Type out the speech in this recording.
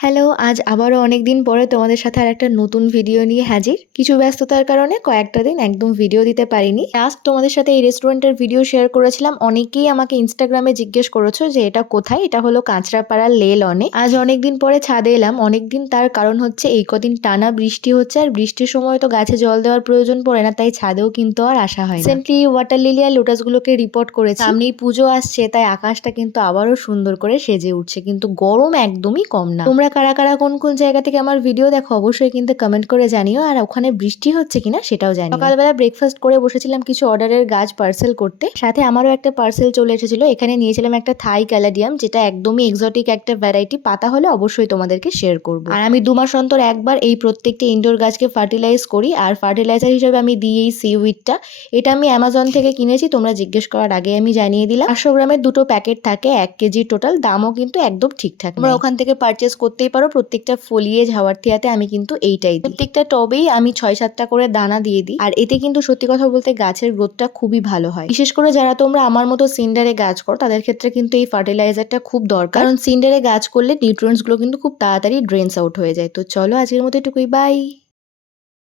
Hello, আজ আবারও অনেকদিন পরে তোমাদের সাথে আরেকটা নতুন ভিডিও নিয়ে হাজির। কিছু ব্যস্ততার কারণে কয়েকটা দিন একদম ভিডিও দিতে পারিনি। লাস্ট তোমাদের সাথে এই রেস্টুরেন্টের ভিডিও শেয়ার করেছিলাম। অনেকেই আমাকে ইনস্টাগ্রামে জিজ্ঞেস করেছো যে এটা কোথায়। এটা হলো কাঁচরাপাড়ার লে লনে। আজ অনেকদিন পরে ছাদে এলাম। অনেকদিন তার কারণ হচ্ছে এই কদিন টানা বৃষ্টি হচ্ছে, আর বৃষ্টির সময় তো গাছে জল দেওয়ার প্রয়োজন পড়ে না, তাই ছাদেও কিন্তু আর আসা হয় না। রিসেন্টলি ওয়াটার লিলি আর লোটাসগুলোকে রিপোর্ট করেছি। সামনেই পুজো আসছে, তাই আকাশটা কিন্তু আবারও সুন্দর করে সেজে উঠছে, কিন্তু গরম একদমই কম না। তোমরা কারা কারা কোন কোন জায়গা থেকে আমার ভিডিও দেখো অবশ্যই কিন্তু কমেন্ট করে জানিও, আর ওখানে বৃষ্টি হচ্ছে কিনা সেটাও জানিও। সকালবেলা ব্রেকফাস্ট করে বসেছিলাম কিছু অর্ডারের গাছ পার্সেল করতে, সাথে আমারও একটা পার্সেল চলে এসেছিল। এখানে নিয়েছিলাম একটা থাই ক্যালাডিয়াম, যেটা একদমই এক্সোটিক একটা ভ্যারাইটি। পাতা হলে অবশ্যই তোমাদেরকে শেয়ার করব। আর আমি 2 মাস অন্তর একবার এই প্রত্যেকটা ইনডোর গাছকে ফার্টিলাইজ করি, আর ফার্টিলাইজার হিসেবে আমি দিই এই সিউইডটা। এটা আমি অ্যামাজন থেকে কিনেছি, তোমরা জিজ্ঞেস করার আগে আমি জানিয়ে দিলাম। 500 গ্রামের 2টো প্যাকেট থাকে, 1 কেজি টোটাল। দামও কিন্তু একদম ঠিকঠাক, তোমরা ওখান থেকে পারচেস করতেই পারো। প্রত্যেকটা ফলিয়েজ হাওয়ার্থিয়াতে আমি কিন্তু এইটাই দিই। প্রত্যেকটা টবেই আমি 6-7টা করে দানা দিয়ে দিই, আর এতে কিন্তু সত্যি কথা বলতে গাছের গ্রোথটা খুবই ভালো হয়। বিশেষ করে যারা তোমরা আমার মতো সিন্ডারে গাছ করো, তাদের ক্ষেত্রে কিন্তু এই ফার্টিলাইজারটা খুব দরকার, কারণ সিন্ডারে গাছ করলে নিউট্রিয়েন্টস গুলো কিন্তু খুব তাড়াতাড়ি ড্রেনস আউট হয়ে যায়। তো চলো আজকের মতো এটুকুই, বাই।